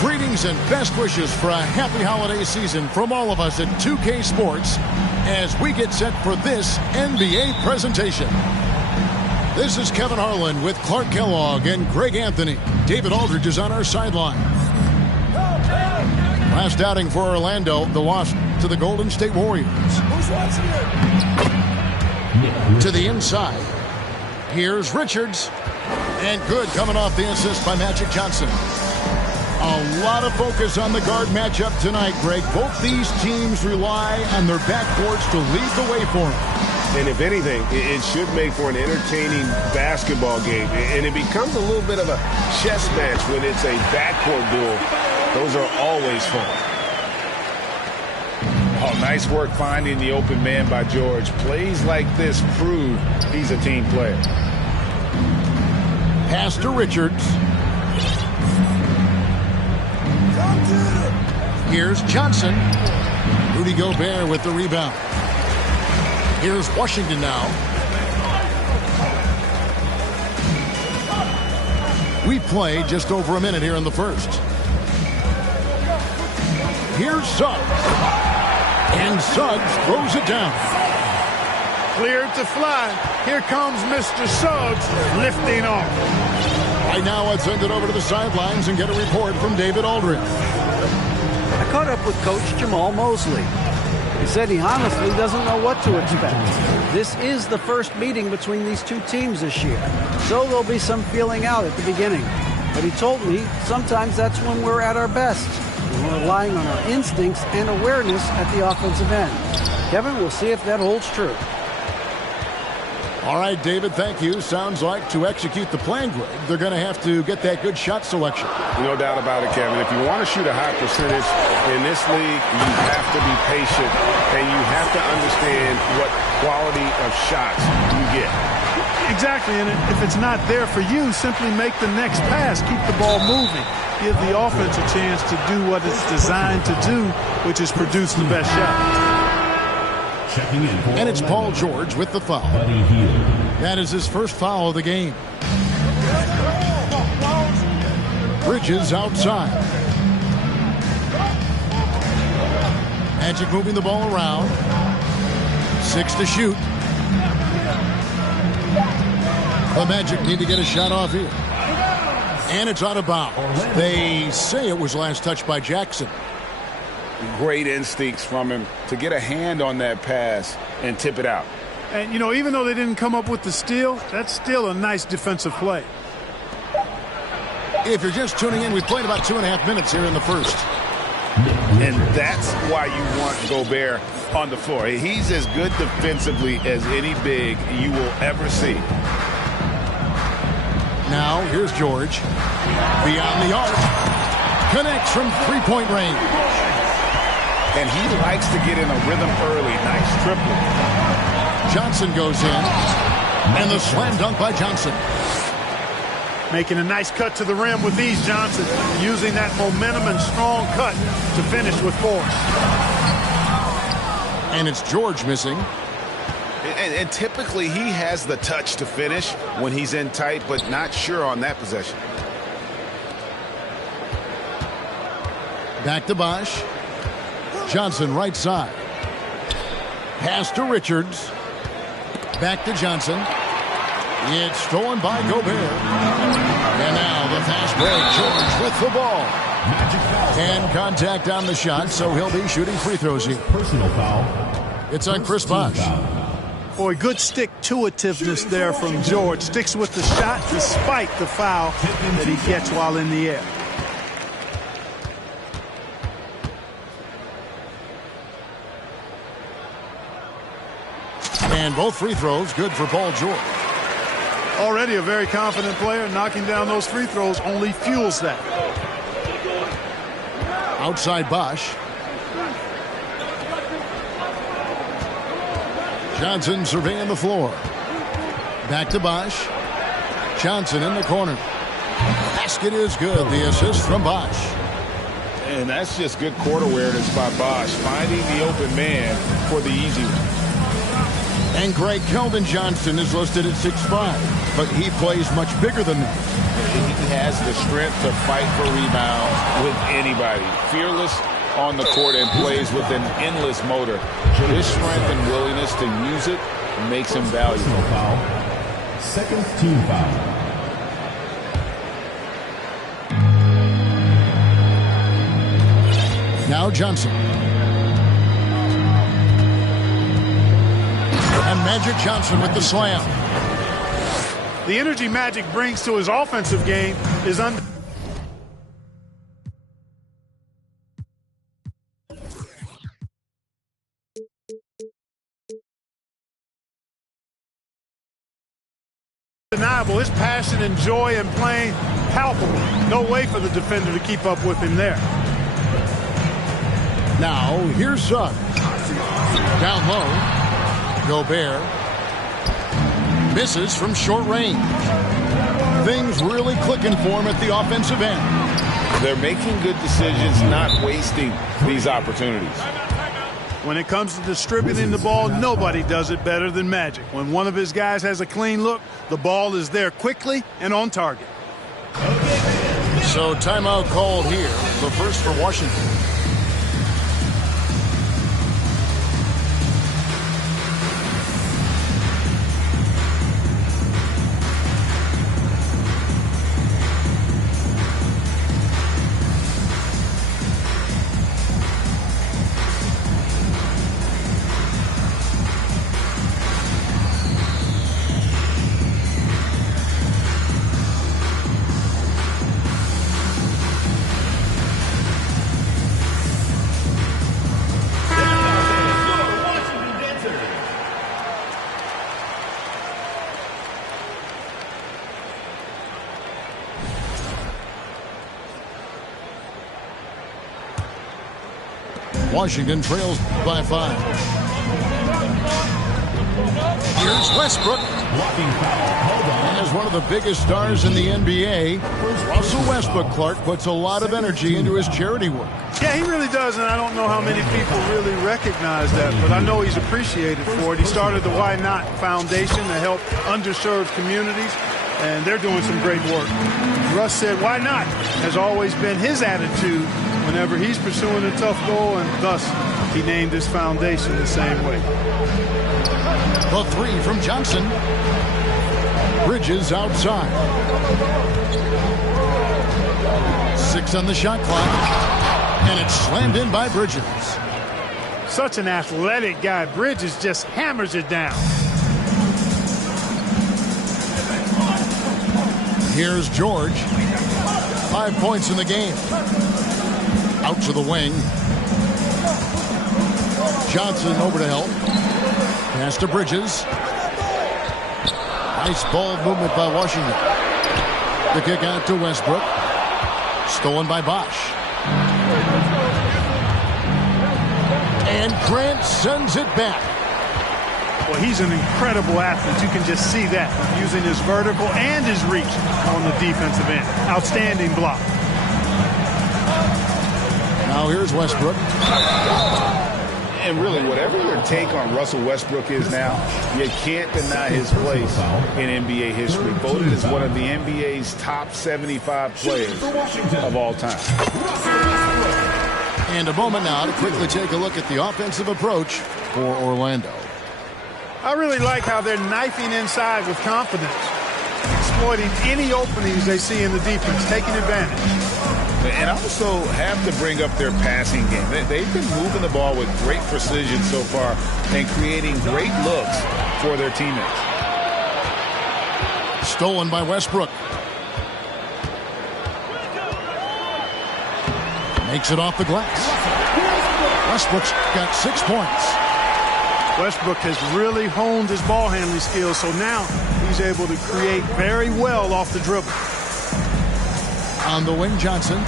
Greetings and best wishes for a happy holiday season from all of us at 2K Sports as we get set for this NBA presentation. This is Kevin Harlan with Clark Kellogg and Greg Anthony. David Aldridge is on our sideline. Last outing for Orlando, the loss to the Golden State Warriors. Who's watching it? To the inside. Here's Richards. And good coming off the assist by Magic Johnson. A lot of focus on the guard matchup tonight, Greg. Both these teams rely on their backcourts to lead the way for them. And if anything, it should make for an entertaining basketball game. And it becomes a little bit of a chess match when it's a backcourt duel. Those are always fun. Oh, nice work finding the open man by George. Plays like this prove he's a team player. Pass to Richards. Here's Johnson. Rudy Gobert with the rebound. Here's Washington now. We play just over a minute here in the first. Here's Suggs. And Suggs throws it down. Cleared to fly. Here comes Mr. Suggs lifting off. Right now, let's send it over to the sidelines and get a report from David Aldridge. I caught up with Coach Jamal Mosley. He said he honestly doesn't know what to expect. This is the first meeting between these two teams this year, so there'll be some feeling out at the beginning. But he told me sometimes that's when we're at our best. We're relying on our instincts and awareness at the offensive end. Kevin, we'll see if that holds true. All right, David, thank you. Sounds like to execute the plan, Greg, they're going to have to get that good shot selection. No doubt about it, Kevin. If you want to shoot a high percentage in this league, you have to be patient, and you have to understand what quality of shots you get. Exactly, and if it's not there for you, simply make the next pass. Keep the ball moving. Give the offense a chance to do what it's designed to do, which is produce the best shot. Checking in and it's Paul George with the foul. That is his first foul of the game. Bridges outside. Magic moving the ball around. 6 to shoot. The Magic need to get a shot off here. And it's out of bounds. They say it was last touched by Jackson. Great instincts from him to get a hand on that pass and tip it out. And, you know, even though they didn't come up with the steal, that's still a nice defensive play. If you're just tuning in, we've played about 2.5 minutes here in the first. And that's why you want Gobert on the floor. He's as good defensively as any big you will ever see. Now, here's George. Beyond the arc. Connects from three-point range. And he likes to get in a rhythm early. Nice triple. Johnson goes in. And the slam dunk by Johnson. Making a nice cut to the rim with ease, Johnson. Using that momentum and strong cut to finish with force. And it's George missing. And typically he has the touch to finish when he's in tight, but not sure on that possession. Back to Bosch. Johnson right side. Pass to Richards. Back to Johnson. It's stolen by Gobert. And now the fast break. George with the ball. And contact on the shot, so he'll be shooting free throws here. Personal foul. It's on Chris Bosch. Boy, good stick-to-itiveness there from George. Sticks with the shot despite the foul that he gets while in the air. And both free throws good for Paul George. Already a very confident player. Knocking down those free throws only fuels that. Outside Bosch. Johnson surveying the floor. Back to Bosch. Johnson in the corner. Basket is good. The assist from Bosch. And that's just good court awareness by Bosch, finding the open man for the easy one. And Greg, Keldon Johnson is listed at 6'5", but he plays much bigger than that. He has the strength to fight for rebounds with anybody. Fearless on the court and plays with an endless motor. His strength and willingness to use it makes him valuable. Foul. Second team foul. Now Johnson. And Magic Johnson with the slam. The energy Magic brings to his offensive game is undeniable. His passion and joy in playing, palpable. No way for the defender to keep up with him there. Now, here's Suggs. Down low. Gobert. Misses from short range. Things really clicking for him at the offensive end. They're making good decisions, not wasting these opportunities. When it comes to distributing the ball, nobody does it better than Magic. When one of his guys has a clean look, the ball is there quickly and on target. So timeout called here. The first for Washington. Washington trails by 5. Here's Westbrook. As one of the biggest stars in the NBA, Russell Westbrook, Clark, puts a lot of energy into his charity work. Yeah, he really does, and I don't know how many people really recognize that, but I know he's appreciated for it. He started the Why Not Foundation to help underserved communities, and they're doing some great work. Russ said, why not? Has always been his attitude whenever he's pursuing a tough goal, and thus he named his foundation the same way. The three from Johnson. Bridges outside. 6 on the shot clock. And it's slammed in by Bridges. Such an athletic guy. Bridges just hammers it down. Here's George. 5 points in the game. Out to the wing. Johnson over to help. Pass to Bridges. Nice ball movement by Washington. The kick out to Westbrook. Stolen by Bosch. And Grant sends it back. Well, he's an incredible athlete. You can just see that, using his vertical and his reach on the defensive end. Outstanding block. Now here's Westbrook. And really, whatever your take on Russell Westbrook is now, you can't deny his place in NBA history. Voted as one of the NBA's top 75 players of all time. And a moment now to quickly take a look at the offensive approach for Orlando. I really like how they're knifing inside with confidence, exploiting any openings they see in the defense, taking advantage. And I also have to bring up their passing game. They've been moving the ball with great precision so far and creating great looks for their teammates. Stolen by Westbrook. Makes it off the glass. Westbrook's got 6 points. Westbrook has really honed his ball handling skills, so now he's able to create very well off the dribble. On the wing, Johnson.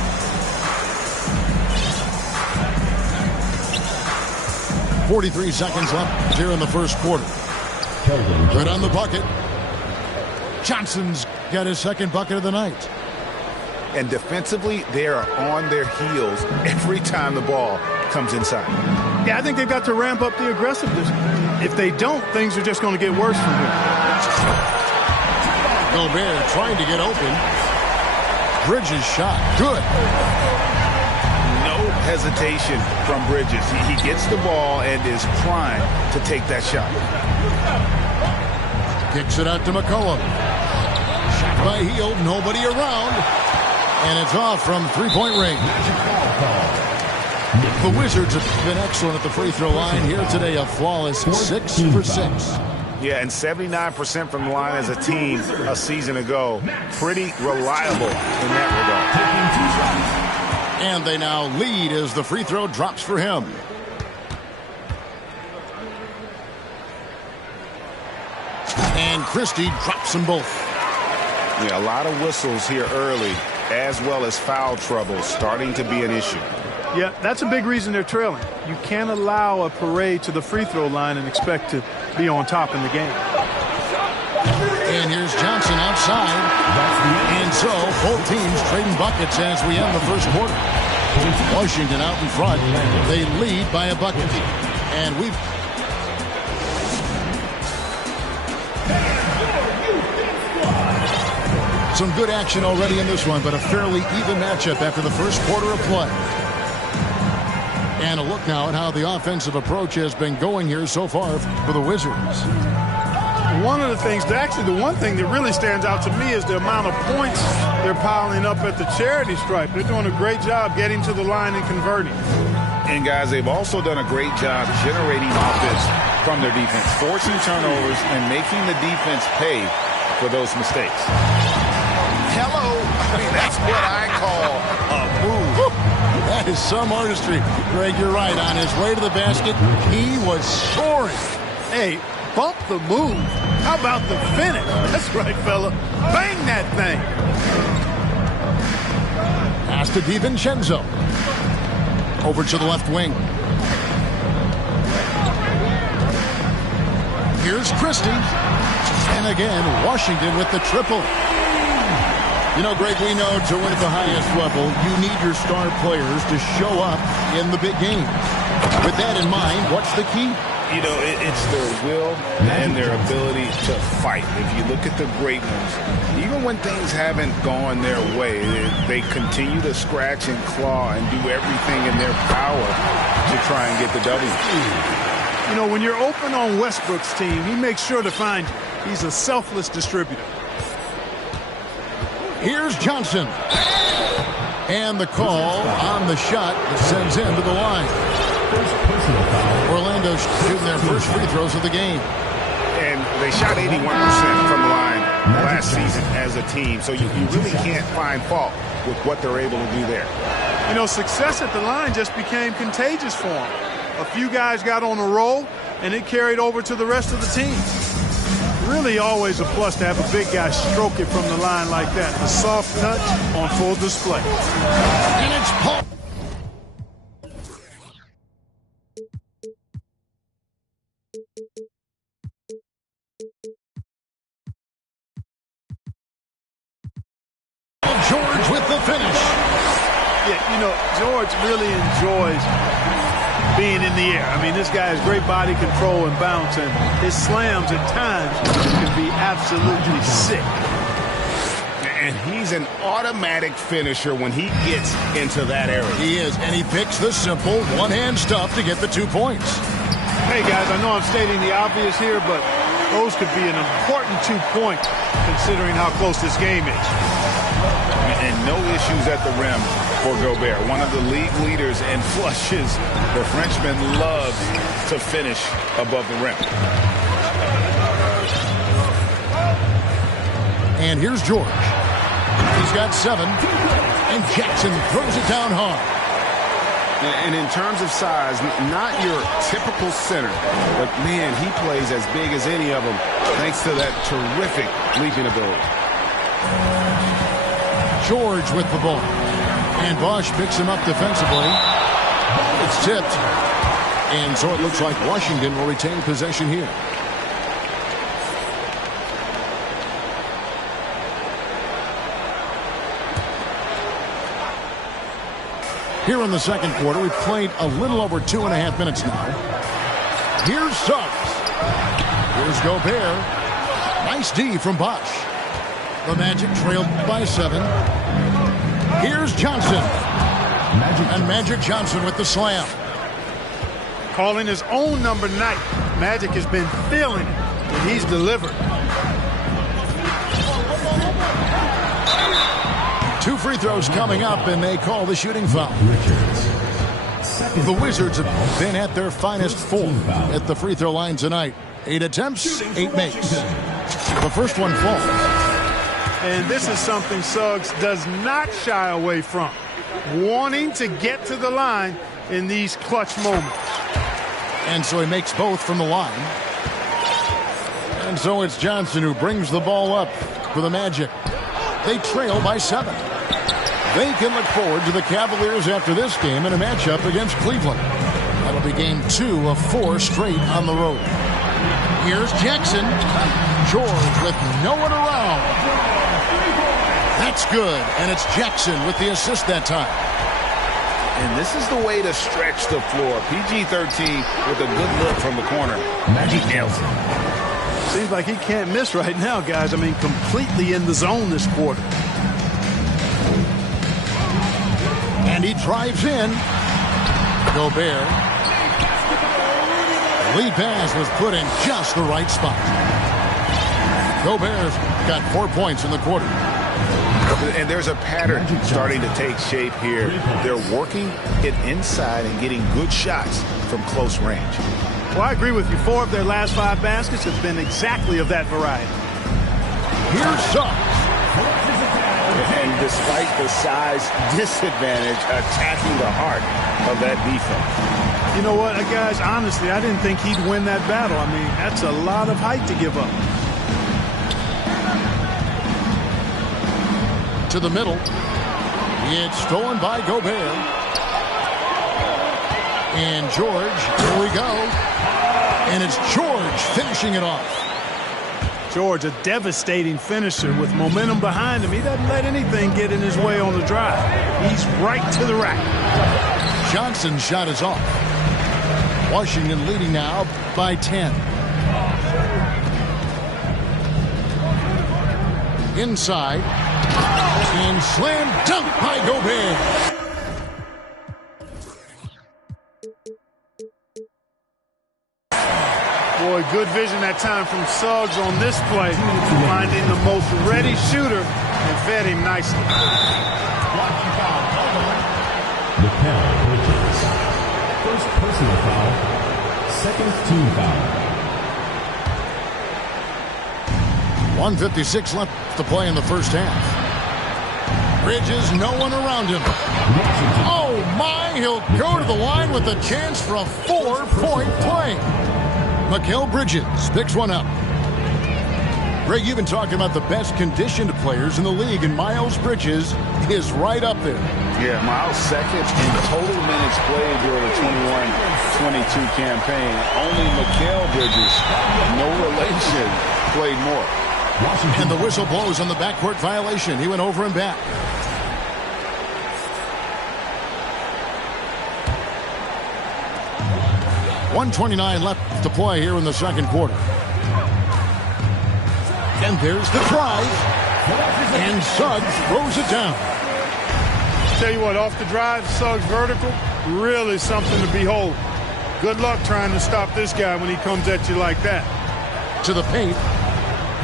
.43 seconds left here in the first quarter. Right on the bucket. Johnson's got his second bucket of the night. And defensively, they are on their heels every time the ball comes inside. Yeah, I think they've got to ramp up the aggressiveness. If they don't, things are just going to get worse from here. Gobert trying to get open. Bridges shot. Good. No hesitation from Bridges. He gets the ball and is primed to take that shot. Kicks it out to McCollum. Shot by Hield. Nobody around. And it's off from three-point range. The Wizards have been excellent at the free throw line here today. A flawless 6 for 6. Yeah, and 79% from the line as a team a season ago. Pretty reliable in that regard. And they now lead as the free throw drops for him. And Christie drops them both. Yeah, a lot of whistles here early, as well as foul trouble starting to be an issue. Yeah, that's a big reason they're trailing. You can't allow a parade to the free throw line and expect to be on top in the game. And here's Johnson outside. And so both teams trading buckets as we end the first quarter. Washington out in front. They lead by a bucket. And we've some good action already in this one, but a fairly even matchup after the first quarter of play. And a look now at how the offensive approach has been going here so far for the Wizards. One of the things, actually the one thing that really stands out to me is the amount of points they're piling up at the charity stripe. They're doing a great job getting to the line and converting. And guys, they've also done a great job generating offense from their defense, forcing turnovers and making the defense pay for those mistakes. Hello. I mean, that's what I call a move. That is some artistry. Greg, you're right. On his way to the basket, he was soaring. Hey, bump the move. How about the finish? That's right, fella. Bang that thing. Pass to DiVincenzo. Over to the left wing. Here's Christie. And again, Washington with the triple. You know, Greg, we know to win at the highest level, you need your star players to show up in the big game. With that in mind, what's the key? You know, it's their will and their ability to fight. If you look at the great ones, even when things haven't gone their way, they continue to scratch and claw and do everything in their power to try and get the W. You know, when you're open on Westbrook's team, he makes sure to find you. He's a selfless distributor. Here's Johnson. And the call on the shot that sends him to the line. Orlando shooting their first free throws of the game. And they shot 81% from the line last season as a team, so you really can't find fault with what they're able to do there. You know, success at the line just became contagious for them. A few guys got on a roll, and it carried over to the rest of the team. Really always a plus to have a big guy stroke it from the line like that. The soft touch on full display. And it's Paul. George with the finish. Yeah, you know, George really enjoys being in the air. I mean, this guy has great body control and bounce, and his slams at times can be absolutely sick. And he's an automatic finisher when he gets into that area. He is, and he picks the simple one-hand stuff to get the 2 points. Hey, guys, I know I'm stating the obvious here, but those could be an important 2 points considering how close this game is. And no issues at the rim for Gobert. One of the league leaders in flushes. The Frenchman loves to finish above the rim. And here's George. He's got 7. And Jackson throws it down hard. And in terms of size, not your typical center, but man, he plays as big as any of them thanks to that terrific leaping ability. George with the ball. And Bosch picks him up defensively. It's tipped. And so it looks like Washington will retain possession here. Here in the second quarter, we've played a little over 2.5 minutes now. Here's Suggs. Here's Gobert. Nice D from Bosch. The Magic trailed by 7. Here's Johnson. And Magic Johnson with the slam. Calling his own number 9. Magic has been feeling it, and he's delivered. 2 free throws coming up, and they call the shooting foul. The Wizards have been at their finest 4 at the free throw line tonight. 8 attempts, 8 makes. The first one falls. And this is something Suggs does not shy away from. Wanting to get to the line in these clutch moments. And so he makes both from the line. And so it's Johnson who brings the ball up for the Magic. They trail by 7. They can look forward to the Cavaliers after this game in a matchup against Cleveland. That'll be game 2 of 4 straight on the road. Here's Jackson. George with no one around. That's good, and it's Jackson with the assist that time. And this is the way to stretch the floor. PG-13 with a good look from the corner. Magic Nelson. Seems like he can't miss right now, guys. I mean, completely in the zone this quarter. And he drives in. Gobert. The lead pass was put in just the right spot. Gobert's got 4 points in the quarter. And there's a pattern starting to take shape here. They're working it inside and getting good shots from close range. Well, I agree with you. 4 of their last 5 baskets have been exactly of that variety. Here's Suggs. And despite the size disadvantage, attacking the heart of that defense. You know what, guys, honestly, I didn't think he'd win that battle. I mean, that's a lot of height to give up. To the middle. It's stolen by Gobert. And George, here we go. And it's George finishing it off. George, a devastating finisher with momentum behind him. He doesn't let anything get in his way on the drive. He's right to the rack. Johnson's shot is off. Washington leading now by 10. Inside. And slam dunk by Gobert. Boy, good vision that time from Suggs on this play. Finding the most ready shooter and fed him nicely. Mikal Bridges. First personal foul. Second team foul. 1:56 left to play in the first half. Bridges, no one around him. Oh, my, he'll go to the line with a chance for a 4-point play. Mikal Bridges picks one up. Greg, you've been talking about the best conditioned players in the league, and Miles Bridges is right up there. Yeah, Miles second in total minutes played during the 21-22 campaign. Only Mikal Bridges, no relation, played more. And the whistle blows on the backcourt violation. He went over and back. .129 left to play here in the second quarter. And there's the drive. And Suggs throws it down. Tell you what, off the drive, Suggs vertical, really something to behold. Good luck trying to stop this guy when he comes at you like that. To the paint.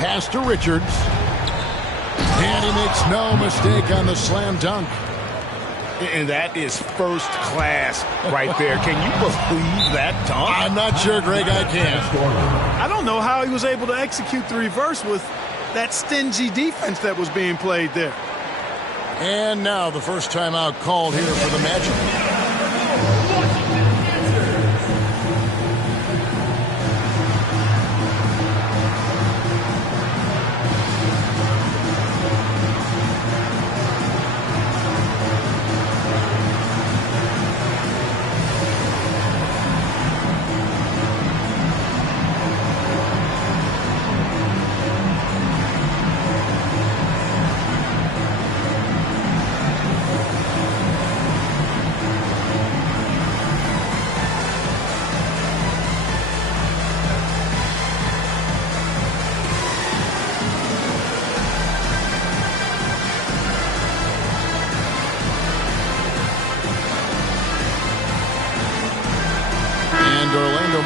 Pass to Richards. And he makes no mistake on the slam dunk. And that is first class right there. Can you believe that dunk? I'm not sure, Greg, I can. I don't know how he was able to execute the reverse with that stingy defense that was being played there. And now the first timeout called here for the matchup.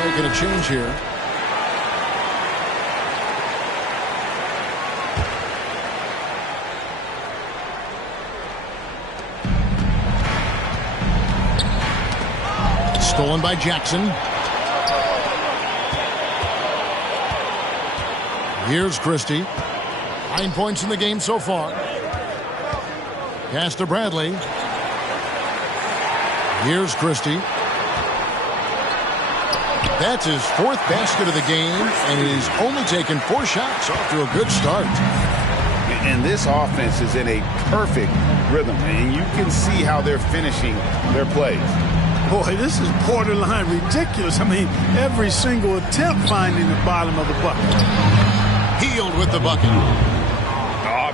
Making a change here. Stolen by Jackson. Here's Christie. 9 points in the game so far. Pass to Bradley. Here's Christie. That's his fourth basket of the game, and he's only taken 4 shots. Off to a good start. And this offense is in a perfect rhythm, and you can see how they're finishing their plays. Boy, this is borderline ridiculous. I mean, every single attempt finding the bottom of the bucket. Healed with the bucket.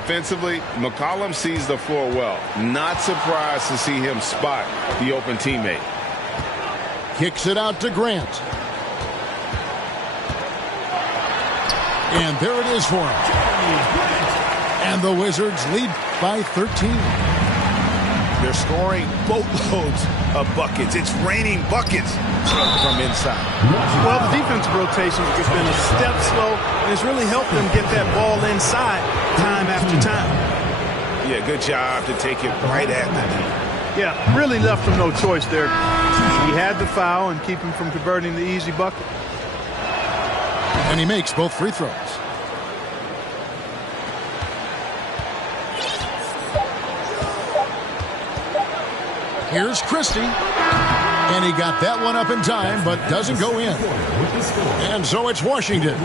Offensively, McCollum sees the floor well. Not surprised to see him spot the open teammate. Kicks it out to Grant. And there it is for him. And the Wizards lead by 13. They're scoring boatloads of buckets. It's raining buckets from inside. Well, the defensive rotation has been a step slow, and it's really helped them get that ball inside time after time. Yeah, good job to take it right at them. Yeah, really left him no choice there. He had the foul and keep him from converting the easy bucket. And he makes both free throws. Here's Christie. And he got that one up in time, but doesn't go in. And so it's Washington.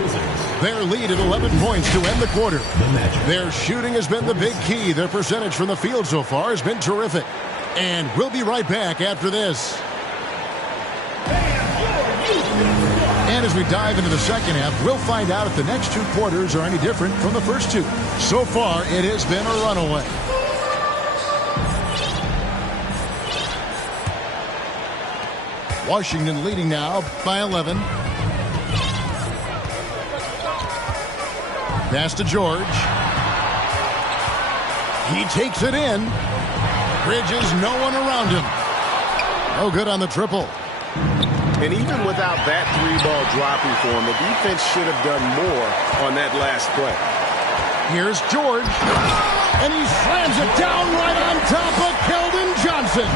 Their lead at 11 points to end the quarter. Their shooting has been the big key. Their percentage from the field so far has been terrific. And we'll be right back after this. And as we dive into the second half, we'll find out if the next two quarters are any different from the first two. So far, it has been a runaway. Washington leading now by 11. Pass to George. He takes it in. Bridges, no one around him. No good on the triple. And even without that three-ball dropping for him, the defense should have done more on that last play. Here's George. And he slams it down right on top of Keldon Johnson.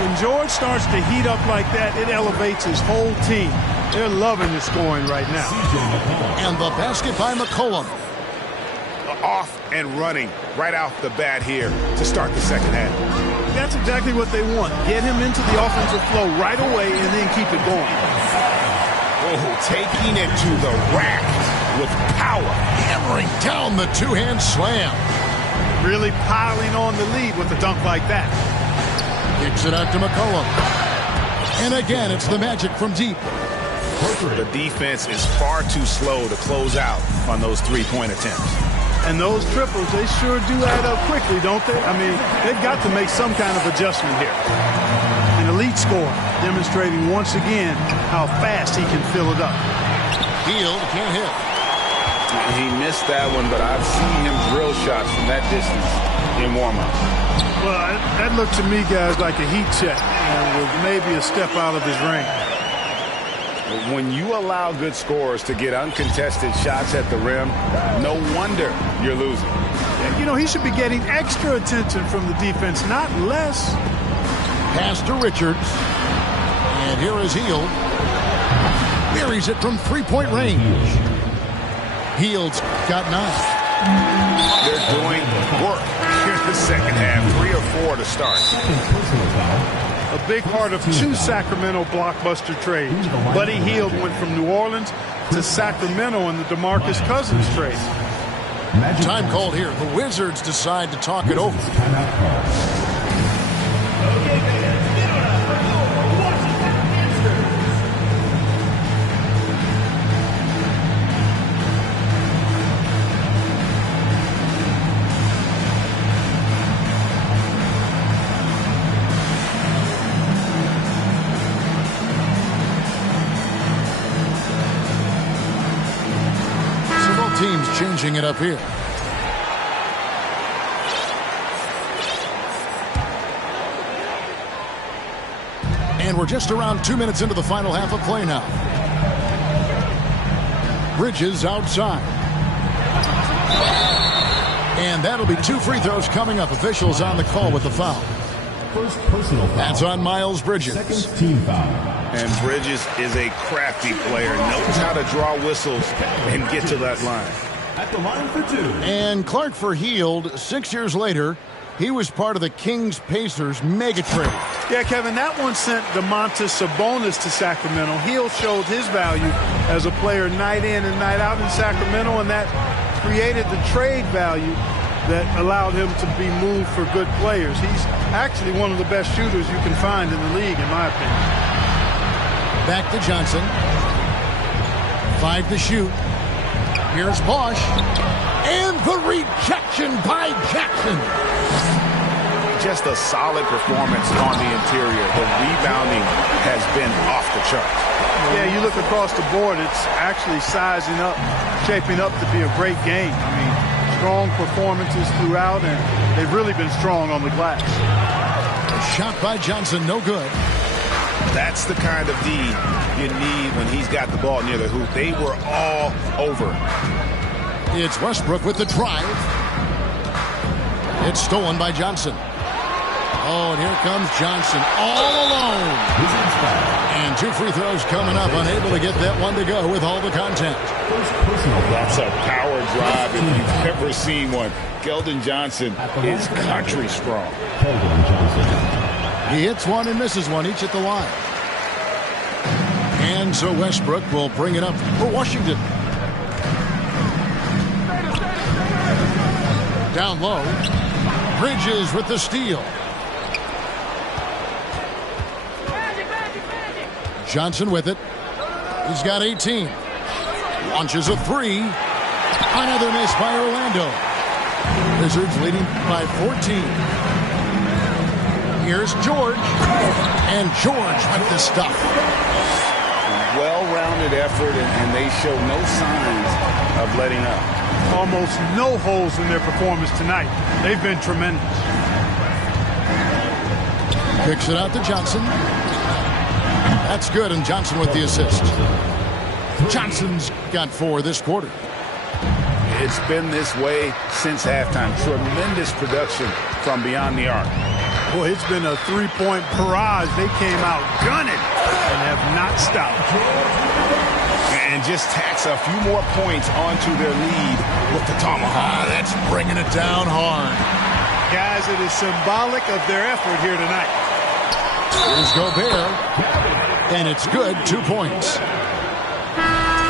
When George starts to heat up like that, it elevates his whole team. They're loving the scoring right now. And the basket by McCollum. Off and running right off the bat here to start the second half. That's exactly what they want. Get him into the offensive flow right away and then keep it going. Oh, taking it to the rack with power. Hammering down the two-hand slam. Really piling on the lead with a dunk like that. Kicks it out to McCollum. And again, it's the Magic from deep. The defense is far too slow to close out on those three-point attempts. And those triples, they sure do add up quickly, don't they? I mean, they've got to make some kind of adjustment here. An elite scorer, demonstrating once again how fast he can fill it up. Hield can't hit. He missed that one, but I've seen him drill shots from that distance in warm-up. Well, that looked to me, guys, like a heat check and with maybe a step out of his range. When you allow good scorers to get uncontested shots at the rim, no wonder you're losing. And, you know, he should be getting extra attention from the defense, not less. Pass to Richards. And here is Hield. Buries it from three-point range. Hield's got 9. They're doing work here in the second half. 3 or 4 to start. A big part of 2 Sacramento blockbuster trades. Buddy Hield went from New Orleans to Sacramento in the DeMarcus Cousins trade. Time called here. The Wizards decide to talk it over. Teams changing it up here. And we're just around 2 minutes into the final half of play now. Bridges outside. And that'll be 2 free throws coming up. Officials on the call with the foul. First personal foul. That's on Miles Bridges. Second team foul. And Bridges is a crafty player, knows how to draw whistles and get to that line. At the line for 2. And Clark for Hield, 6 years later, he was part of the Kings-Pacers mega trade. Yeah, Kevin, that one sent Domantas Sabonis to Sacramento. Hield showed his value as a player night in and night out in Sacramento, and that created the trade value that allowed him to be moved for good players. He's actually one of the best shooters you can find in the league, in my opinion. Back to Johnson. 5 to shoot. Here's Bosch. And the rejection by Jackson. Just a solid performance on the interior. The rebounding has been off the charts. Yeah, you look across the board, it's actually sizing up, shaping up to be a great game. I mean, strong performances throughout, and they've really been strong on the glass. Shot by Johnson, no good. That's the kind of D you need when he's got the ball near the hoop. They were all over. It's Westbrook with the drive. It's stolen by Johnson. Oh, and here comes Johnson all alone. And 2 free throws coming up, unable to get that one to go with all the contact. That's a power drive if you've ever seen one. Keldon Johnson is country strong. He hits one and misses one, each at the line. And so Westbrook will bring it up for Washington. Down low. Bridges with the steal. Johnson with it. He's got 18. Launches a three. Another miss by Orlando. Wizards leading by 14. Here's George. And George with the stuff. Well-rounded effort, and they show no signs of letting up. Almost no holes in their performance tonight. They've been tremendous. Kicks it out to Johnson. That's good, and Johnson with the assist. Johnson's got 4 this quarter. It's been this way since halftime. Tremendous production from beyond the arc. Boy, it's been a three-point barrage. They came out gunning and have not stopped. And just tacks a few more points onto their lead with the tomahawk. That's bringing it down hard. Guys, it is symbolic of their effort here tonight. Here's Gobert. And it's good. 2 points.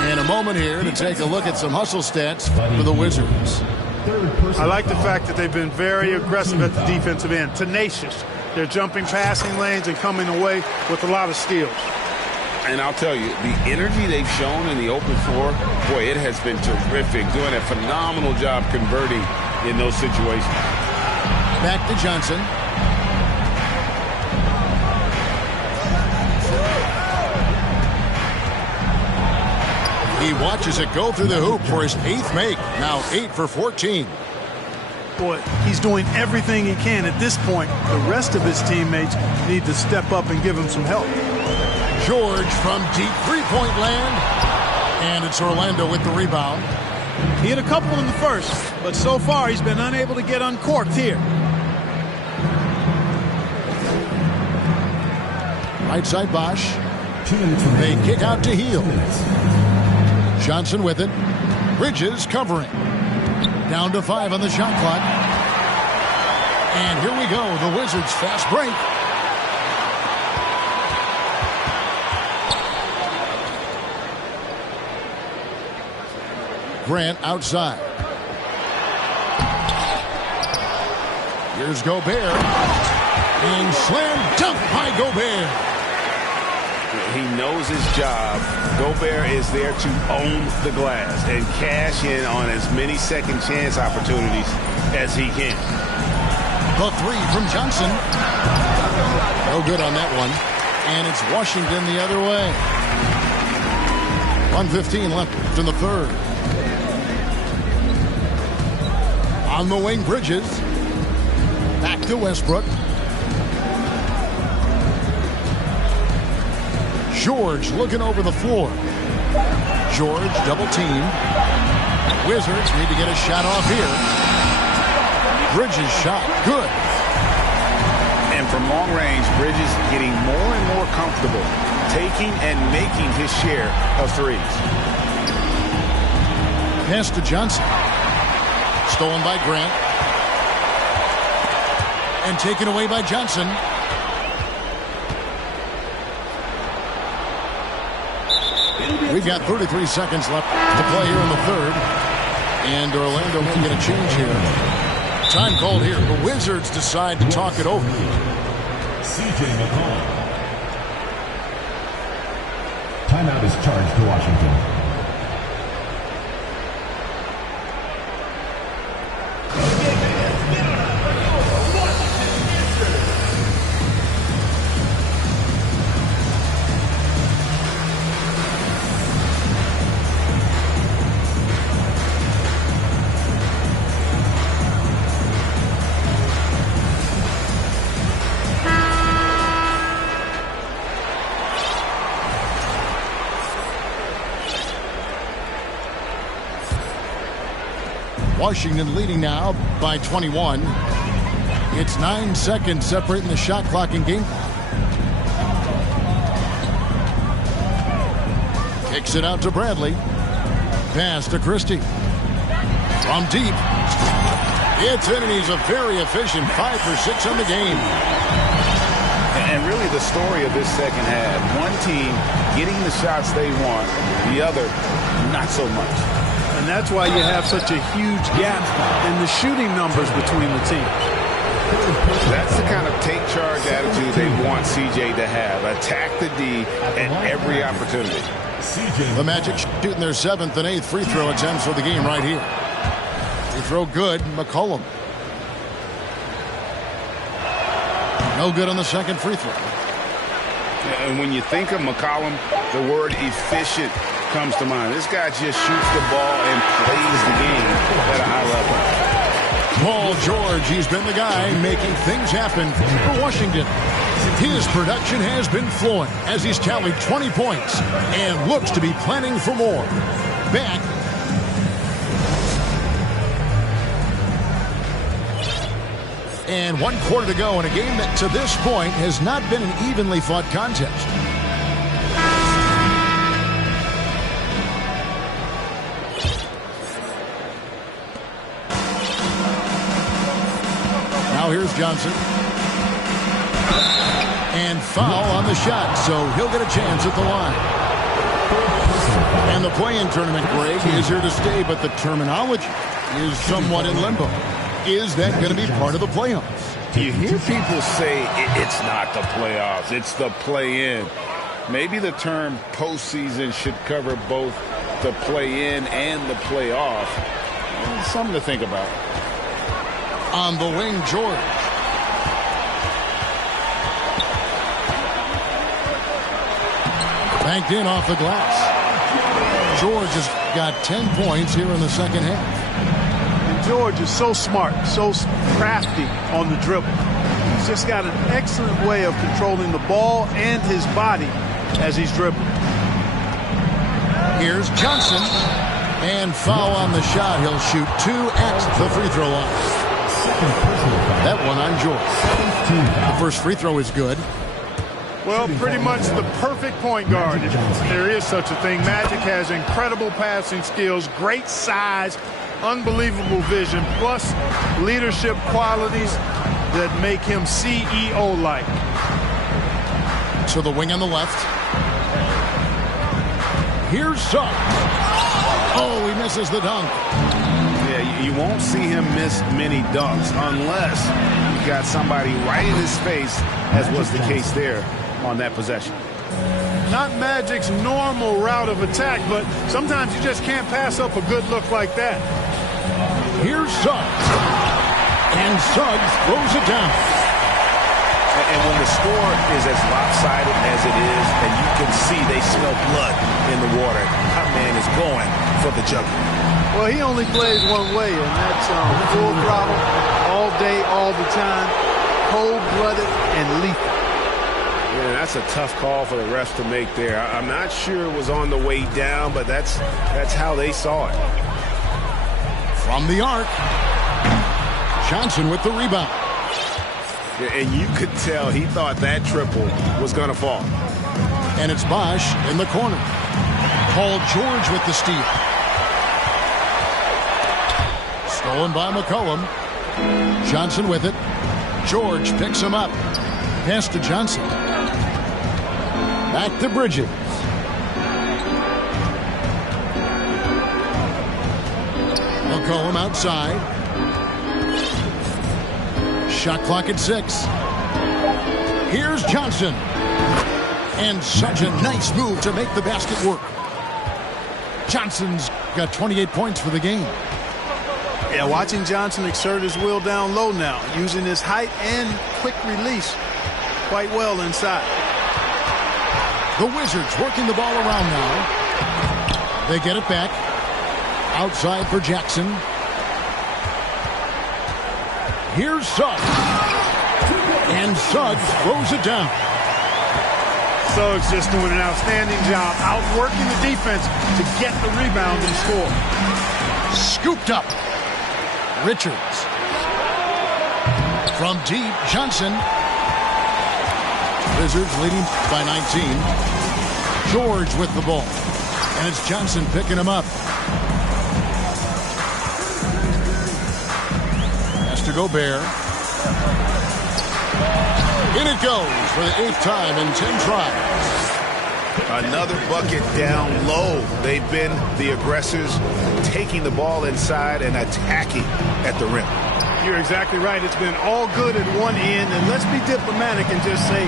And a moment here to take a look at some hustle stats for the Wizards. I like the fact that they've been very aggressive at the defensive end. Tenacious. They're jumping passing lanes and coming away with a lot of steals. And I'll tell you, the energy they've shown in the open floor, boy, it has been terrific. Doing a phenomenal job converting in those situations. Back to Johnson. He watches it go through the hoop for his 8th make. Now 8 for 14. Boy, he's doing everything he can at this point. The rest of his teammates need to step up and give him some help. George from deep three-point land. And it's Orlando with the rebound. He hit a couple in the first, but so far he's been unable to get uncorked here. Right side Bosch. They kick out to Heel. Johnson with it. Bridges covering. Down to 5 on the shot clock. And here we go. The Wizards fast break. Grant outside. Here's Gobert. And slam dunk by Gobert. He knows his job. Gobert is there to own the glass and cash in on as many second chance opportunities as he can. The three from Johnson. No good on that one. And it's Washington the other way. 1:15 left in the third. On the wing, Bridges. Back to Westbrook. George looking over the floor. George double team. Wizards need to get a shot off here. Bridges shot. Good. And from long range, Bridges getting more and more comfortable taking and making his share of threes. Pass to Johnson. Stolen by Grant. And taken away by Johnson. We've got 33 seconds left to play here in the third. And Orlando may get a change here. Time called here. The Wizards decide to talk it over. C.J. McCollum. Timeout is charged to Washington. Washington leading now by 21. It's 9 seconds separating the shot clock and game clock. Kicks it out to Bradley. Pass to Christie. From deep. It's in, and he's a very efficient 5 for 6 on the game. And really the story of this second half. One team getting the shots they want, the other not so much. And that's why you have such a huge gap in the shooting numbers between the teams. That's the kind of take charge attitude they want want CJ to have. Attack the D at every opportunity. The Magic shooting their 7th and 8th free throw attempts for the game right here. Free throw good. McCollum. No good on the second free throw. And when you think of McCollum, the word efficient comes to mind. This guy just shoots the ball and plays the game at a high level. Paul George, he's been the guy making things happen for Washington. His production has been flowing as he's tallied 20 points and looks to be planning for more. Back. And 1 quarter to go in a game that to this point has not been an evenly fought contest. Now here's Johnson. And foul on the shot, so he'll get a chance at the line. And the play-in tournament, Greg, is here to stay, but the terminology is somewhat in limbo. Is that going to be part of the playoffs? You hear people say it's not the playoffs, it's the play-in. Maybe the term postseason should cover both the play-in and the playoff. Something to think about. On the wing, George. Banked in off the glass. George has got 10 points here in the second half. And George is so smart, so crafty on the dribble. He's just got an excellent way of controlling the ball and his body as he's dribbling. Here's Johnson. And foul on the shot. He'll shoot 2 at the free throw line. That one on George. The first free throw is good. Well, pretty much the perfect point guard, if there is such a thing. Magic has incredible passing skills, great size, unbelievable vision, plus leadership qualities that make him CEO-like. To the wing on the left. Here's Suggs. Oh, he misses the dunk. Yeah, you won't see him miss many dunks unless you got somebody right in his face, as was the case there on that possession. Not Magic's normal route of attack, but sometimes you just can't pass up a good look like that. Here's Suggs. And Suggs throws it down. And when the score is as lopsided as it is, and you can see they smell blood in the water, our man is going for the jugular. Well, he only plays one way, and that's full throttle, all day, all the time, cold-blooded and lethal. Yeah, that's a tough call for the refs to make there. I'm not sure it was on the way down, but that's how they saw it. From the arc, Johnson with the rebound. Yeah, and you could tell he thought that triple was going to fall. And it's Bosch in the corner. Paul George with the steal. Stolen by McCollum. Johnson with it. George picks him up. Pass to Johnson. Back to Bridges. McCollum outside. Shot clock at 6. Here's Johnson. And such a nice move to make the basket work. Johnson's got 28 points for the game. Yeah, watching Johnson exert his will down low now, using his height and quick release quite well inside. The Wizards working the ball around now. They get it back. Outside for Jackson. Here's Suggs. And Suggs throws it down. Suggs just doing an outstanding job outworking the defense to get the rebound and score. Scooped up. Richards. From deep, Johnson. Wizards leading by 19. George with the ball. And it's Johnson picking him up. Has to Gobert. In it goes for the 8th time in 10 tries. Another bucket down low. They've been the aggressors, taking the ball inside and attacking at the rim. You're exactly right. It's been all good at one end, and let's be diplomatic and just say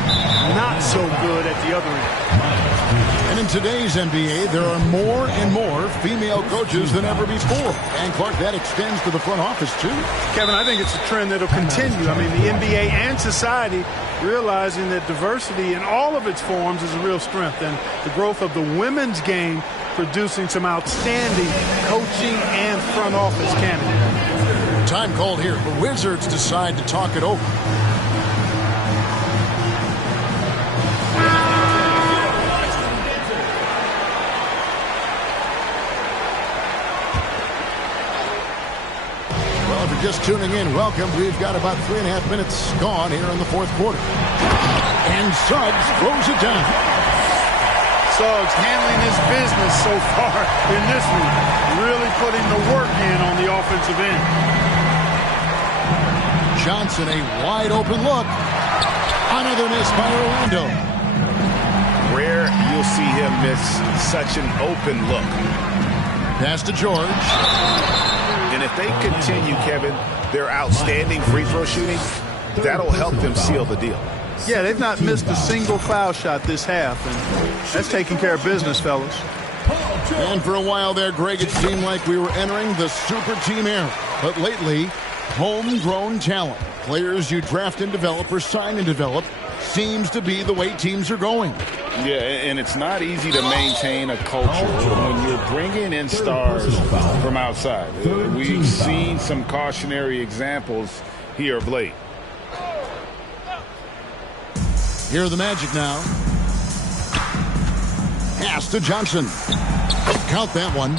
not so good at the other end. And in today's NBA, there are more and more female coaches than ever before. And, Clark, that extends to the front office, too. Kevin, I think it's a trend that will continue. I mean, the NBA and society realizing that diversity in all of its forms is a real strength. And the growth of the women's game producing some outstanding coaching and front office candidates. Time called here. The Wizards decide to talk it over. Well, if you're just tuning in, welcome. We've got about 3.5 minutes gone here in the fourth quarter. And Suggs throws it down. Suggs handling his business so far in this one. Really putting the work in on the offensive end. Johnson, a wide open look. Another miss by Orlando. Rare you'll see him miss such an open look. Pass to George. And if they continue, Kevin, their outstanding free throw shooting, that'll help them seal the deal. Yeah, they've not missed a single foul shot this half, and that's taking care of business, fellas. And for a while there, Greg, it seemed like we were entering the super team era. But lately, homegrown talent, players you draft and develop or sign and develop, seems to be the way teams are going. Yeah, and it's not easy to maintain a culture when you're bringing in stars from outside. We've seen some cautionary examples here of late. Here are the Magic now. Pass to Johnson. Count that one.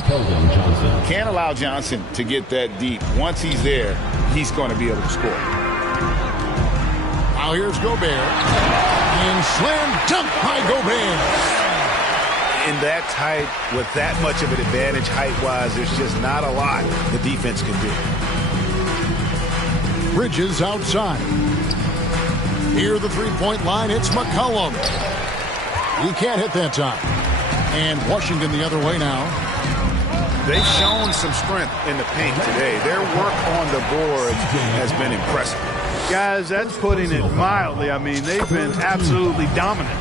Can't allow Johnson to get that deep. Once he's there, he's going to be able to score. Now here's Gobert. And slam dunk by Gobert. In that tight, with that much of an advantage height-wise, there's just not a lot the defense can do. Bridges outside. Near the three-point line, it's McCollum. He can't hit that time. And Washington the other way now. They've shown some strength in the paint today. Their work on the boards has been impressive. Guys, that's putting it mildly. I mean, they've been absolutely dominant.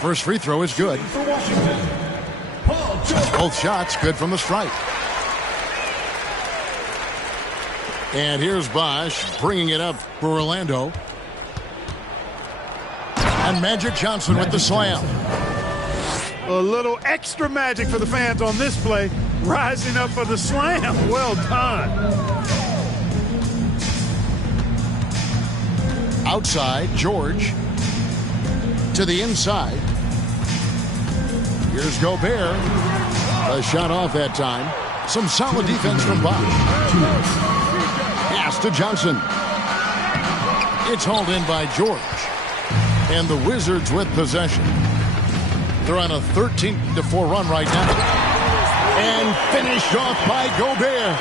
First free throw is good. Both shots good from the stripe. And here's Bosch bringing it up for Orlando. And Magic Johnson with the slam. A little extra magic for the fans on this play. Rising up for the slam. Well done. Outside, George. To the inside. Here's Gobert. A shot off that time. Some solid defense from Bosch. Pass to Johnson. It's hauled in by George. And the Wizards with possession. They're on a 13-4 run right now. And finished off by Gobert.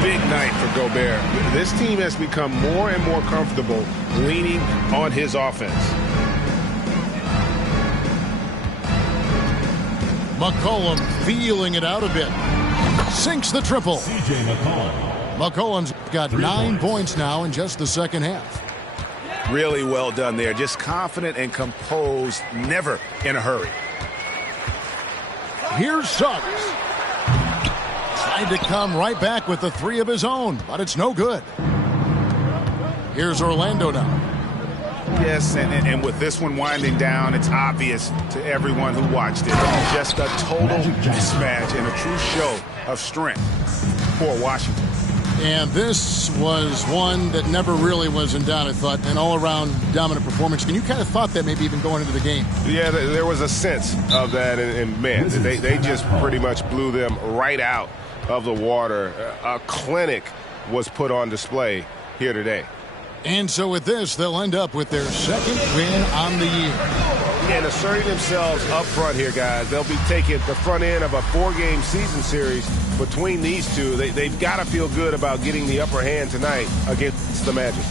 Big night for Gobert. This team has become more and more comfortable leaning on his offense. McCollum feeling it out a bit. Sinks the triple. McCollum's got 9 points now in just the second half. Really well done there. Just confident and composed, never in a hurry. Here's Suggs. Tried to come right back with the three of his own, but it's no good. Here's Orlando now. Yes, and with this one winding down, it's obvious to everyone who watched it. Just a total mismatch and a true show of strength for Washington. And this was one that never really was in doubt, I thought, an all-around dominant performance. And you kind of thought that maybe even going into the game. Yeah, there was a sense of that, and man, they just pretty much blew them right out of the water. A clinic was put on display here today. And so with this, they'll end up with their second win on the year. And asserting themselves up front here, guys. They'll be taking the front end of a 4-game season series between these two. They've got to feel good about getting the upper hand tonight against the Magic.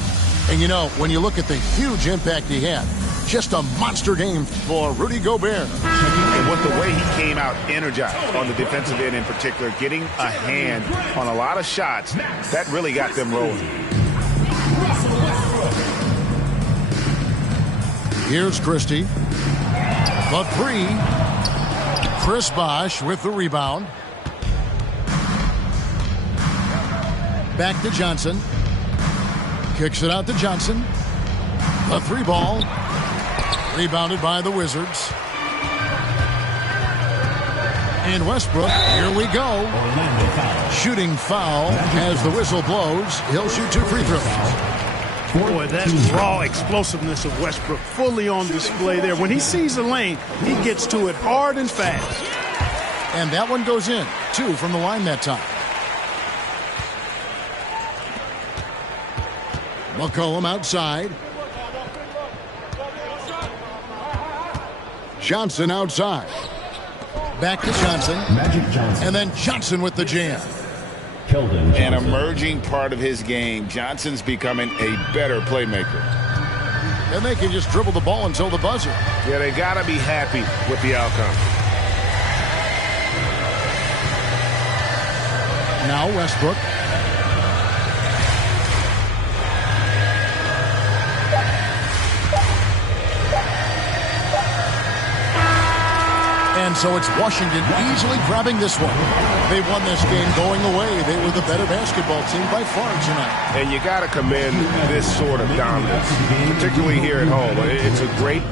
And, you know, when you look at the huge impact he had, Just a monster game for Rudy Gobert. And with the way he came out energized on the defensive end in particular, getting a hand on a lot of shots, that really got them rolling. Here's Christie. The three. Chris Bosh with the rebound. Back to Johnson. Kicks it out to Johnson. The three ball. Rebounded by the Wizards. And Westbrook, here we go. Shooting foul as the whistle blows. He'll shoot 2 free throws. Boy, that raw explosiveness of Westbrook fully on display there. When he sees the lane, he gets to it hard and fast. And that one goes in. 2 from the line that time. McCollum outside. Johnson outside. Back to Johnson. Magic Johnson. And then Johnson with the jam. Keldon An Johnson. emerging part of his game. Johnson's becoming a better playmaker. And they can just dribble the ball until the buzzer. Yeah, they got to be happy with the outcome. Now Westbrook. And so it's Washington easily grabbing this one. They won this game going away. They were the better basketball team by far tonight. And you got to commend this sort of dominance, particularly here at home. It's a great